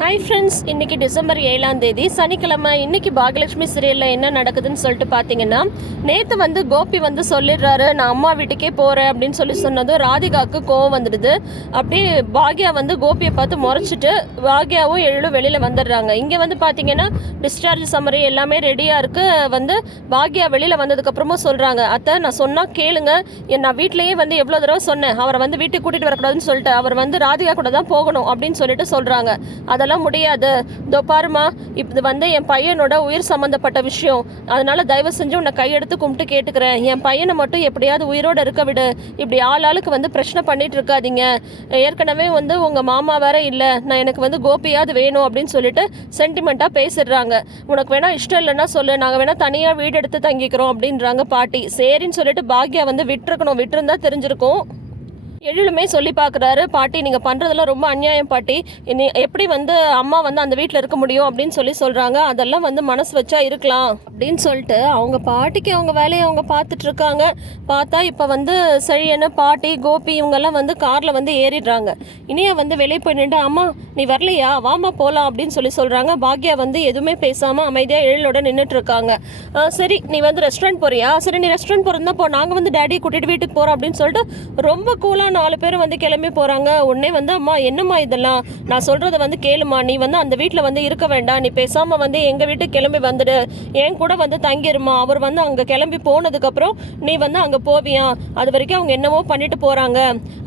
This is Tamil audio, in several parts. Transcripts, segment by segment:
ஹாய் ஃப்ரெண்ட்ஸ், இன்றைக்கி டிசம்பர் 7ஆம் தேதி சனிக்கிழமை. இன்றைக்கி பாகியலட்சுமி சீரியலில் என்ன நடக்குதுன்னு சொல்லிட்டு பார்த்தீங்கன்னா, நேற்று வந்து கோபி வந்து சொல்லிடுறாரு, நான் அம்மா வீட்டுக்கே போகிறேன் அப்படின்னு சொன்னதும் ராதிகாவுக்கு கோவம் வந்துடுது. அப்படியே பாக்யா வந்து கோபியை பார்த்து முறைச்சிட்டு பாக்யாவும் எழிலும் வெளியில் வந்துடுறாங்க. இங்கே வந்து பார்த்தீங்கன்னா டிஸ்சார்ஜ் சம்மரி எல்லாமே ரெடியாக இருக்குது. வந்து பாக்யா வெளியில் வந்ததுக்கப்புறமும் சொல்கிறாங்க, அத்தை நான் சொன்னால் கேளுங்க, நான் வீட்லேயே வந்து எவ்வளோ தடவை சொன்னேன், அவரை வந்து வீட்டுக்கு கூட்டிகிட்டு வரக்கூடாதுன்னு சொல்லிட்டு, அவர் வந்து ராதிகா கூட தான் போகணும் அப்படின்னு சொல்லிட்டு சொல்கிறாங்க. அதெல்லாம் முடியாது. இதோ பாருமா, இது வந்து என் பையனோட உயிர் சம்மந்தப்பட்ட விஷயம், அதனால தயவு செஞ்சு உன்னை கையெடுத்து கும்பிட்டு கேட்டுக்கிறேன், என் பையனை மட்டும் எப்படியாவது உயிரோடு இருக்க விடு. இப்படி ஆளுக்கு வந்து பிரச்சனை பண்ணிட்டு இருக்காதீங்க. ஏற்கனவே வந்து உங்கள் மாமா வேற இல்லை, நான் எனக்கு வந்து கோபியாவது வேணும் அப்படின்னு சொல்லிட்டு சென்டிமெண்ட்டாக பேசிடுறாங்க. உனக்கு வேணா இஷ்டம் இல்லைன்னா சொல்லு, நாங்கள் வேணா தனியாக வீடு எடுத்து தங்கிக்கிறோம் அப்படின்றாங்க பாட்டி. சரின்னு சொல்லிட்டு பாக்யா வந்து விட்டுருந்தா தெரிஞ்சிருக்கும். எழிலுமே சொல்லி பார்க்குறாரு, பாட்டி நீங்கள் பண்ணுறதெல்லாம் ரொம்ப அநியாயம் பாட்டி, எப்படி வந்து அம்மா வந்து அந்த வீட்டில் இருக்க முடியும் அப்படின்னு சொல்கிறாங்க. அதெல்லாம் வந்து மனசு வச்சா இருக்கலாம் அப்படின்னு சொல்லிட்டு அவங்க பாட்டிக்கு அவங்க வேலையை அவங்க பார்த்துட்ருக்காங்க. பார்த்தா இப்போ வந்து செழியன்னு பாட்டி கோபி இவங்கெல்லாம் வந்து காரில் வந்து ஏறிடுறாங்க. இனியா வந்து வெளியே போய் நின்று, அம்மா நீ வரலையா, வாமா போகலாம் அப்படின்னு சொல்கிறாங்க. பாக்யா வந்து எதுவுமே பேசாமல் அமைதியாக எழிலோட நின்றுட்டுருக்காங்க. சரி நீ வந்து ரெஸ்டாரண்ட் போறியா, சரி நீ ரெஸ்டாரண்ட் போகிறதா போ, நாங்கள் வந்து டேடியை கூட்டிகிட்டு வீட்டுக்கு போகிறோம் அப்படின்னு சொல்லிட்டு ரொம்ப கூலாக 4 பேர் வந்து கிளம்பி போகிறாங்க. உடனே வந்து, அம்மா என்னம்மா இதெல்லாம், நான் சொல்கிறத வந்து கேளுமா, நீ வந்து அந்த வீட்டில் வந்து இருக்க வேண்டாம், நீ பேசாமல் வந்து எங்கள் வீட்டுக்கு கிளம்பி வந்துடு, என் கூட வந்து தங்கிருமா, அவர் வந்து அங்கே கிளம்பி போனதுக்கப்புறம் நீ வந்து அங்கே போவியா, அது வரைக்கும் அவங்க என்னவோ பண்ணிட்டு போகிறாங்க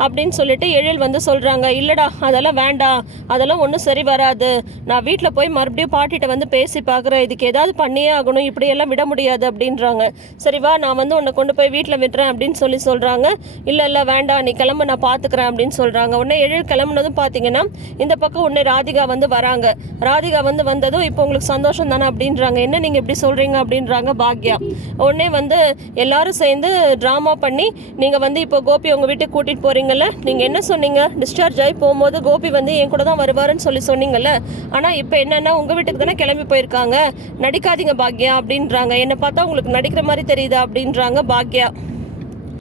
அப்படின்னு சொல்லிட்டு எழில் வந்து சொல்கிறாங்க. இல்லைடா அதெல்லாம் வேண்டாம், அதெல்லாம் ஒன்றும் சரி வராது, நான் வீட்டில் போய் மறுபடியும் பாட்டிகிட்ட வந்து பேசி பார்க்குறேன், இதுக்கு ஏதாவது பண்ணியே ஆகணும், இப்படியெல்லாம் விட முடியாது அப்படின்றாங்க. சரி வா, நான் வந்து உன்னை கொண்டு போய் வீட்டில் விட்டுறேன் அப்படின்னு சொல்கிறாங்க. இல்லை வேண்டாம், நீ கிளம்ப, நான் பார்த்துக்கிறேன் அப்படின்னு சொல்கிறாங்க. உடனே எழில் கிளம்புனதும் பார்த்தீங்கன்னா இந்த பக்கம் உடனே ராதிகா வந்து வராங்க. ராதிகா வந்து வந்ததும் இப்போ உங்களுக்கு சந்தோஷம் தானே அப்படின்றாங்க. என்ன நீங்கள் எப்படி சொல்கிறீங்க அப்படின்றாங்க பாக்யா. உடனே வந்து எல்லாரும் சேர்ந்து ட்ராமா பண்ணி, நீங்கள் வந்து இப்போ கோபி உங்கள் வீட்டுக்கு கூட்டிகிட்டு போகிறீங்கல்ல, நீங்கள் என்ன சொன்னீங்க, டிஸ்சார்ஜ் ஆகி போகும்போது கோபி வந்து என் கூட தான் வருவாருன்னு சொன்னீங்கல்ல, ஆனால் இப்போ என்னென்னா உங்கள் வீட்டுக்கு தானே கிளம்பி போயிருக்காங்க, நடிக்காதீங்க பாக்யா அப்படின்றாங்க. என்னை பார்த்தா உங்களுக்கு நடிக்கிற மாதிரி தெரியுதா அப்படின்றாங்க பாக்யா.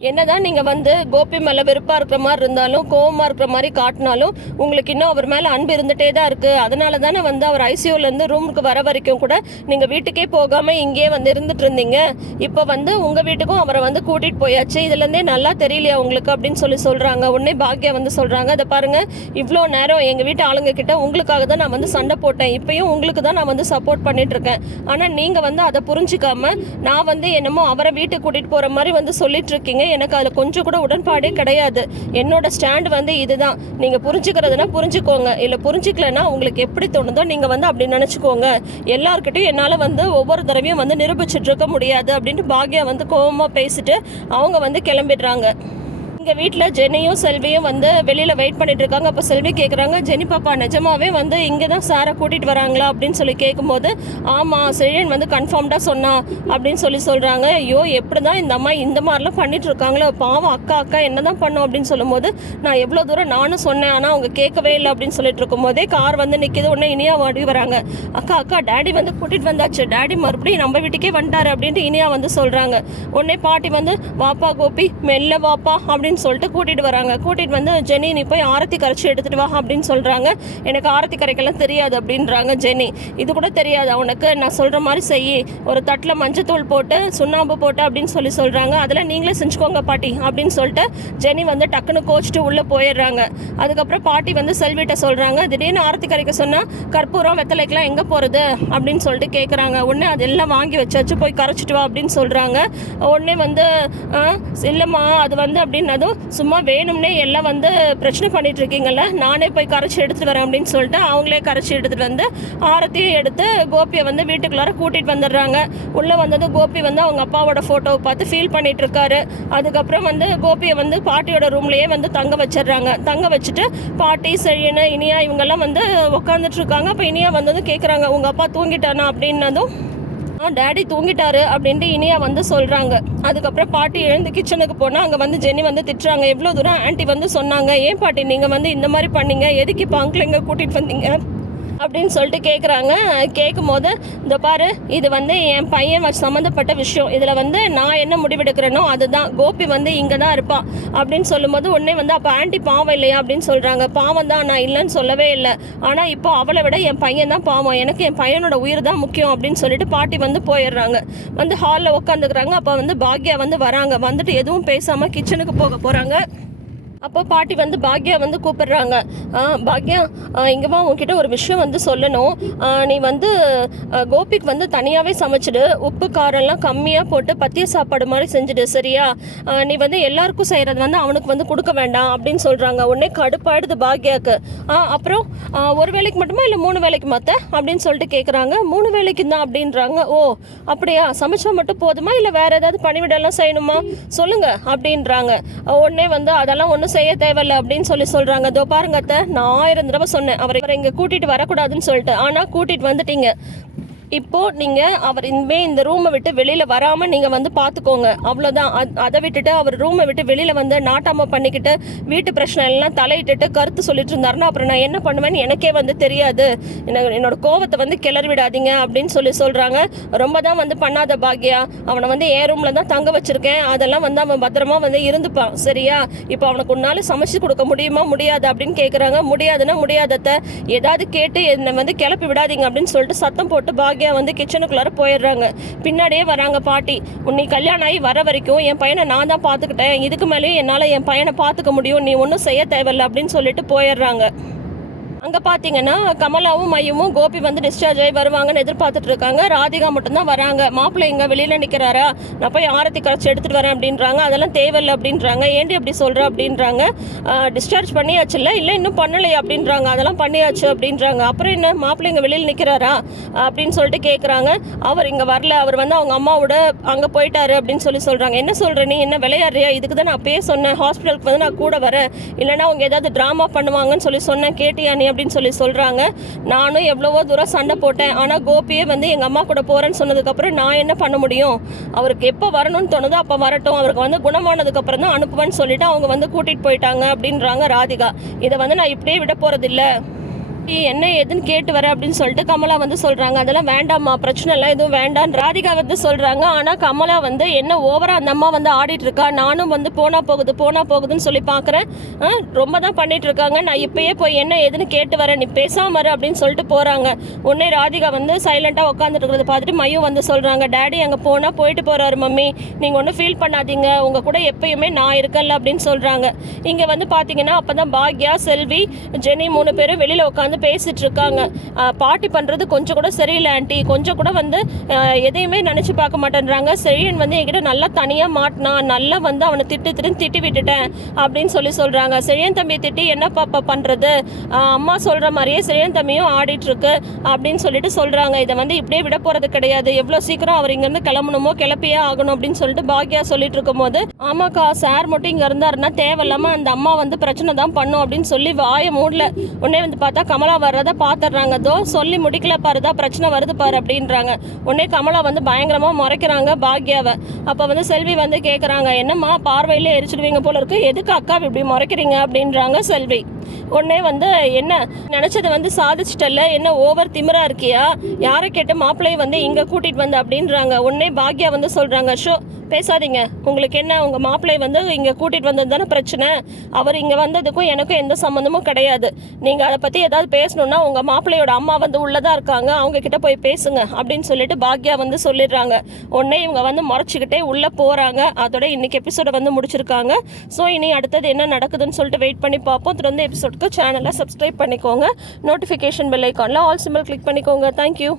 என்னதான் நீங்கள் வந்து கோபி மேலே வெறுப்பாக இருக்கிற மாதிரி இருந்தாலும், கோவமாக இருக்கிற மாதிரி காட்டினாலும், உங்களுக்கு இன்னும் அவர் மேலே அன்பு இருந்துகிட்டே தான் இருக்குது. அதனால தானே வந்து அவர் ஐசியூலேருந்து ரூமுக்கு வர வரைக்கும் கூட நீங்கள் வீட்டுக்கே போகாமல் இங்கேயே வந்து இருந்துட்டு இருந்தீங்க. இப்போ வந்து உங்கள் வீட்டுக்கும் அவரை வந்து கூட்டிகிட்டு போயாச்சு, இதுலேருந்தே நல்லா தெரியலையா உங்களுக்கு அப்படின்னு சொல்கிறாங்க. உடனே பாக்யா வந்து சொல்கிறாங்க, அதை பாருங்கள், இவ்வளோ நேரம் எங்கள் வீட்டு ஆளுங்க கிட்ட உங்களுக்காக தான் நான் வந்து சண்டை போட்டேன், இப்போயும் உங்களுக்கு தான் நான் வந்து சப்போர்ட் பண்ணிகிட்ருக்கேன். ஆனால் நீங்கள் வந்து அதை புரிஞ்சிக்காமல் நான் வந்து என்னமோ அவரை வீட்டுக்கு கூட்டிகிட்டு போகிற மாதிரி வந்து சொல்லிட்டு இருக்கீங்க. எனக்கு அதில் கொஞ்சம் கூட உடன்பாடே கிடையாது. என்னோட ஸ்டாண்ட் வந்து இதுதான். நீங்கள் புரிஞ்சுக்கிறதுனா புரிஞ்சுக்கோங்க, இல்லை புரிஞ்சிக்கலன்னா உங்களுக்கு எப்படி தோணுதோ நீங்கள் வந்து அப்படி நினச்சிக்கோங்க. எல்லாருக்கிட்டையும் என்னால் வந்து ஒவ்வொரு தடவையும் வந்து நிரூபிச்சுட்டு இருக்க முடியாது அப்படின்ட்டு பாக்யா வந்து கோபமாக பேசிட்டு அவங்க வந்து கிளம்பிடுறாங்க. எங்கள் வீட்டில் ஜெனியும் செல்வியும் வந்து வெளியில் வெயிட் பண்ணிட்டு இருக்காங்க. அப்போ செல்வி கேட்குறாங்க, ஜெனி பாப்பா நிஜமாவே வந்து இங்கே தான் சாரை கூட்டிகிட்டு வராங்களா அப்படின்னு கேட்கும்போது, ஆமாம் செழியன் வந்து கன்ஃபார்ம்டாக சொன்னா அப்படின்னு சொல்கிறாங்க. ஐயோ எப்படி தான் இந்த அம்மா இந்த மாதிரிலாம் பண்ணிட்டு இருக்காங்களோ, பாவம் அக்கா என்ன தான் பண்ணோம் அப்படின்னு சொல்லும்போது, நான் எவ்வளோ தூரம் நானும் சொன்னேன், ஆனால் அவங்க கேட்கவே இல்லை அப்படின்னு சொல்லிட்டு இருக்கும்போதே கார் வந்து நிற்கிது. உடனே இனியா வாடி வராங்க. அக்கா டேடி வந்து கூட்டிகிட்டு வந்தாச்சு, டேடி மறுபடியும் நம்ம வீட்டுக்கே வந்துட்டாரு அப்படின்ட்டு இனியா வந்து சொல்கிறாங்க. உடனே பாட்டி வந்து, வாப்பா கோபி மெல்ல வாப்பா அப்படின்னு சொல்லிட்டு கூட்டிகிட்டு வராங்க. கூட்டிகிட்டு வந்து, ஜெனி நீ போய் ஆரத்தி கரைச்சி எடுத்துகிட்டு வா அப்படின்னு சொல்கிறாங்க. எனக்கு ஆரத்தி கரைக்கெல்லாம் தெரியாது அப்படின்றாங்க ஜெனி. இது கூட தெரியாது அவனுக்கு, நான் சொல்கிற மாதிரி செய்யி, ஒரு தட்டில் மஞ்சத்தூள் போட்டு சுண்ணாம்பு போட்டு அப்படின்னு சொல்கிறாங்க. அதில் நீங்களே செஞ்சுக்கோங்க பாட்டி அப்படின்னு சொல்லிட்டு ஜெனி வந்து டக்குன்னு கோச்சிட்டு உள்ளே போயிடுறாங்க. அதுக்கப்புறம் பாட்டி வந்து செல்விட்ட சொல்கிறாங்க, திடீர்னு ஆரத்தி கரைக்க சொன்னால் கற்பூரம் வெத்தலைக்கெலாம் எங்கே போகிறது அப்படின்னு சொல்லிட்டு கேட்குறாங்க. உடனே அதெல்லாம் வாங்கி வச்சாச்சு, போய் கரைச்சிட்டு வா அப்படின்னு சொல்கிறாங்க. உடனே வந்து இல்லைம்மா அது வந்து அப்படின்னதும், சும்மா வேணும்னே எல்லாம் வந்து பிரச்சனை பண்ணிட்டு இருக்கீங்கல்ல, நானே போய் கரைச்சி எடுத்துகிட்டு வரேன் அப்படின்னு சொல்லிட்டு அவங்களே கரைச்சி எடுத்துகிட்டு வந்து ஆரத்தியும் எடுத்து கோபியை வந்து வீட்டுக்குள்ளார கூட்டிகிட்டு வந்துடுறாங்க. உள்ளே வந்தது கோபி வந்து அவங்க அப்பாவோட ஃபோட்டோவை பார்த்து ஃபீல் பண்ணிட்டு இருக்காரு. அதுக்கப்புறம் வந்து கோபியை வந்து பாட்டியோட ரூம்லேயே வந்து தங்க வச்சிடுறாங்க. தங்க வச்சுட்டு பாட்டி செழியனு இனியா இவங்கெல்லாம் வந்து உட்காந்துட்டு இருக்காங்க. அப்போ இனியா வந்ததும் கேட்குறாங்க, உங்கள் அப்பா தூங்கிட்டானா அப்படின்னதும், டேடி தூங்கிட்டாரு அப்படின்ட்டு இனியா வந்து சொல்கிறாங்க. அதுக்கப்புறம் பாட்டி எழுந்து கிச்சனுக்கு போனால் அங்கே வந்து ஜெனி வந்து திட்டுறாங்க. எவ்வளோ தூரம் ஆண்டி வந்து சொன்னாங்க, ஏன் பாட்டி நீங்கள் வந்து இந்த மாதிரி பண்ணீங்க, எதுக்கு இப்போ அங்கிள் எங்கே கூட்டிகிட்டு வந்தீங்க அப்படின்னு சொல்லிட்டு கேட்குறாங்க. கேட்கும் போது இந்த பாரு, இது வந்து என் பையன் சம்மந்தப்பட்ட விஷயம், இதில் வந்து நான் என்ன முடிவெடுக்கிறேனோ அதுதான், கோபி வந்து இங்கே தான் இருப்பான் அப்படின்னு சொல்லும்போது உடனே வந்து அப்போ ஆண்டி பாவம் இல்லையா அப்படின்னு சொல்கிறாங்க. பாவம் தான், நான் இல்லைன்னு சொல்லவே இல்லை, ஆனால் இப்போ அவளை விட என் பையன் தான் பாவம், எனக்கு என் பையனோட உயிர் தான் முக்கியம் அப்படின்னு சொல்லிட்டு பாட்டி வந்து போயிடுறாங்க. வந்து ஹாலில் உட்காந்துக்கிறாங்க. அப்போ வந்து பாக்யா வந்து வராங்க. வந்துட்டு எதுவும் பேசாமல் கிச்சனுக்கு போக போகிறாங்க. அப்போ பாட்டி வந்து பாக்யா வந்து கூப்பிடுறாங்க. பாக்யா, இங்கே வா, உங்ககிட்ட ஒரு விஷயம் வந்து சொல்லணும். நீ வந்து கோபிக்கு வந்து தனியாகவே சமைச்சிடு, உப்பு காரம்லாம் கம்மியாக போட்டு பத்திய சாப்பாடு மாதிரி செஞ்சுடு, சரியா? நீ வந்து எல்லாருக்கும் செய்கிறது வந்து அவனுக்கு வந்து கொடுக்க வேண்டாம் அப்படின்னு சொல்கிறாங்க. உடனே கடுப்பாயிடுது பாக்யாவுக்கு. அப்புறம் ஒரு வேலைக்கு மட்டுமா இல்லை 3 வேலைக்கு மாற்ற அப்படின்னு சொல்லிட்டு கேட்குறாங்க. 3 வேலைக்கு தான் அப்படின்றாங்க. ஓ அப்படியா, சமைச்சா மட்டும் போதுமா இல்லை வேறு ஏதாவது பணிவிடெல்லாம் செய்யணுமா சொல்லுங்க அப்படின்றாங்க. உடனே வந்து அதெல்லாம் ஒன்றும் செய்ய தேவையில்லை அப்படின்னு சொல்கிறாங்க. இதோ பாருங்க அத்தை, நான் 1000 தடவை சொன்னேன் அவரை இங்கே கூட்டிகிட்டு வரக்கூடாதுன்னு சொல்லிட்டு, ஆனால் கூட்டிகிட்டு வந்துட்டீங்க. இப்போது நீங்கள் அவர் இனிமேல் இந்த ரூமை விட்டு வெளியில் வராமல் நீங்கள் வந்து பார்த்துக்கோங்க, அவ்வளோதான். அதை விட்டுட்டு அவர் ரூமை விட்டு வெளியில் வந்து நாட்டாமல் பண்ணிக்கிட்டு வீட்டு பிரச்சனை எல்லாம் தலையிட்டுட்டு கருத்து சொல்லிட்டு இருந்தாருன்னா அப்புறம் நான் என்ன பண்ணுவேன்னு எனக்கே வந்து தெரியாது. என்னோட கோவத்தை வந்து கிளறி விடாதீங்க அப்படின்னு சொல்கிறாங்க. ரொம்ப தான் வந்து பண்ணாத பாக்யா, அவனை வந்து என் ரூமில் தான் தங்க வச்சுருக்கேன், அதெல்லாம் வந்து அவன் பத்திரமா வந்து இருந்துப்பான், சரியா? இப்போ அவனுக்கு உன்னால் சமைச்சு கொடுக்க முடியுமா முடியாது அப்படின்னு கேட்குறாங்க. முடியாதுன்னா முடியாதத்தை, ஏதாவது கேட்டு என்னை வந்து கிளப்பி விடாதீங்க அப்படின்னு சொல்லிட்டு சத்தம் போட்டு பாக்யா வந்து கிச்சனுக்குள்ளார போயிடுறாங்க. பின்னாடியே வராங்க பாட்டி. உன்னை கல்யாணம் ஆகி வர வரைக்கும் என் பையனை நான் தான் பார்த்துக்கிட்டேன், இதுக்கு மேலேயும் என்னால் என் பையனை பார்த்துக்க முடியும், நீ ஒன்றும் செய்ய தேவையில்லை அப்படின்னு சொல்லிட்டு போயிடுறாங்க. அங்கே பார்த்தீங்கன்னா கமலாவும் மையமும் கோபி வந்து டிஸ்சார்ஜ் ஆகி வருவாங்கன்னு எதிர்பார்த்துட்டு இருக்காங்க. ராதிகா மட்டும்தான் வராங்க. மாப்பிள்ளை இங்கே வெளியில் நிற்கிறாரா, நான் போய் ஆரத்தி கரைச்சி எடுத்துகிட்டு வரேன் அப்படின்றாங்க. அதெல்லாம் தேவையில்லை அப்படின்றாங்க. ஏண்டி அப்படி சொல்கிற அப்படின்றாங்க. டிஸ்சார்ஜ் பண்ணியாச்சு இல்லை இன்னும் பண்ணலையே அப்படின்றாங்க. அதெல்லாம் பண்ணியாச்சு அப்படின்றாங்க. அப்புறம் என்ன, மாப்பிள்ளை இங்கே வெளியில் நிற்கிறாரா அப்படின்னு சொல்லிட்டு கேட்குறாங்க. அவர் இங்கே வரல, அவர் வந்து அவங்க அம்மாவோட அங்கே போயிட்டாரு அப்படின்னு சொல்கிறாங்க. என்ன சொல்கிற நீ, என்ன விளையாடுறியா? இதுக்கு தான் நான் அப்பயே சொன்னேன் ஹாஸ்பிட்டலுக்கு வந்து நான் கூட வரேன், இல்லைனா அவங்க ஏதாவது ட்ராமா பண்ணுவாங்கன்னு சொன்னேன், கேட்டியா நீ அப்படின்னு சொல்கிறாங்க. நானும் எவ்வளவோ தூரம் சண்டை போட்டேன், ஆனால் கோபியே வந்து எங்கள் அம்மா கூட போகிறேன்னு சொன்னதுக்கப்புறம் நான் என்ன பண்ண முடியும்? அவருக்கு எப்போ வரணும்னு தோணுதோ அப்போ வரட்டும், அவருக்கு வந்து குணமானதுக்கப்புறம் தான் அனுப்புவேன்னு சொல்லிட்டு அவங்க வந்து கூட்டிகிட்டு போயிட்டாங்க அப்படின்றாங்க ராதிகா. இதை வந்து நான் இப்படியே விட போகிறதில்ல, என்ன ஏதுன்னு கேட்டு வர அப்படின்னு சொல்லிட்டு கமலா வந்து சொல்கிறாங்க. அதெல்லாம் வேண்டாம்மா, பிரச்சனை எல்லாம் எதுவும் வேண்டான்னு ராதிகா வந்து சொல்கிறாங்க. ஆனால் கமலா வந்து என்ன ஓவராக அந்த அம்மா வந்து ஆடிட்டு இருக்கா, நானும் வந்து போனா போகுதுன்னு சொல்லி பார்க்குறேன், ரொம்ப தான் பண்ணிட்டு இருக்காங்க, நான் இப்பயே போய் என்ன ஏதுன்னு கேட்டு வரேன், நீ பேசாம வர அப்படின்னு சொல்லிட்டு போகிறாங்க. உடனே ராதிகா வந்து சைலண்ட்டாக உட்காந்துட்டு இருக்கிறத பார்த்துட்டு மையும் வந்து சொல்கிறாங்க, டேடி அங்கே போனால் போயிட்டு போகிறாரு மம்மி, நீங்கள் ஒன்றும் ஃபீல் பண்ணாதீங்க, உங்கள் கூட எப்பயுமே நான் இருக்கல அப்படின்னு சொல்கிறாங்க. இங்கே வந்து பார்த்தீங்கன்னா அப்போ தான் பாக்யா, செல்வி, ஜெனி 3 பேரும் வெளியில் உட்காந்து பேசிட்டு இருக்காங்க. பாட்டி பண்றது கொஞ்சம் கூட சரியில்லை ஆண்டி, கொஞ்சம் கூட வந்து எதையுமே நினைச்சு பார்க்க மாட்டேன்றாங்க. செழியன் வந்து என்கிட்ட நல்லா தனியா மாட்டினான், நல்லா வந்து அவனை திட்டி விட்டுட்டேன் அப்படின்னு சொல்றாங்க. செழியன் தம்பியை திட்டி என்ன பாப்பா பண்றது, அம்மா சொல்ற மாதிரியே செழியன் தம்பியும் ஆடிட்டு இருக்கு அப்படின்னு சொல்லிட்டு சொல்றாங்க. இதை வந்து இப்படியே விட போறது கிடையாது, எவ்வளவு சீக்கிரம் அவர் இங்க இருந்து கிளம்பணுமோ கிளப்பியே ஆகணும் அப்படின்னு சொல்லிட்டு பாக்யா சொல்லிட்டு இருக்கும் போது, ஆமாக்கா சார் மட்டும் இங்க இருந்தாருன்னா தேவையில்லாம அந்த அம்மா வந்து பிரச்சனை தான் பண்ணும் அப்படின்னு சொல்லி வாய மூடல. உடனே வந்து பார்த்தா கமலா வர்றதை பார்த்துடுறாங்க. தோ சொல்லி முடிக்கல பாருதா, பிரச்சனை வருது பாரு அப்படின்றாங்க. உடனே கமலா வந்து பயங்கரமாக முறைக்கிறாங்க பாக்யாவை. அப்போ வந்து செல்வி வந்து கேட்குறாங்க, என்னம்மா பார்வையிலே எரிச்சிடுவீங்க போல இருக்கு, எதுக்கு அக்கா இப்படி முறைக்கிறீங்க அப்படின்றாங்க செல்வி. உடனே வந்து என்ன நினச்சதை வந்து சாதிச்சிட்டல, என்ன ஓவர் திமிரா இருக்கியா, யாரை கேட்டு மாப்பிள்ளையை வந்து இங்கே கூட்டிகிட்டு வந்து அப்படின்றாங்க. உடனே பாக்யா வந்து சொல்கிறாங்க, ஷோ பேசாதீங்க, உங்களுக்கு என்ன, உங்கள் மாப்பிள்ளை வந்து இங்கே கூட்டிகிட்டு வந்தது தானே பிரச்சனை, அவர் இங்கே வந்ததுக்கும் எனக்கும் எந்த சம்மந்தமும் கிடையாது, நீங்கள் அதை பற்றி ஏதாவது பேசணுன்னா உங்கள் மாப்பிள்ளையோட அம்மா வந்து உள்ளதாக இருக்காங்க, அவங்க கிட்ட போய் பேசுங்க அப்படின்னு சொல்லிட்டு பாக்யா வந்து சொல்லிடுறாங்க. உடனே இவங்க வந்து முறைச்சிக்கிட்டே உள்ளே போகிறாங்க. அதோட இன்னைக்கு எபிசோடை வந்து முடிச்சிருக்காங்க. ஸோ இனி அடுத்தது என்ன நடக்குதுன்னு சொல்லிட்டு வெயிட் பண்ணி பார்ப்போம். தொடர்ந்து எபிசோடுக்கு சேனலை சப்ஸ்கிரைப் பண்ணிக்கோங்க, நோட்டிஃபிகேஷன் பெல் ஐக்கானில் ஆல் சிம்பிள் கிளிக் பண்ணிக்கோங்க. தேங்க்யூ.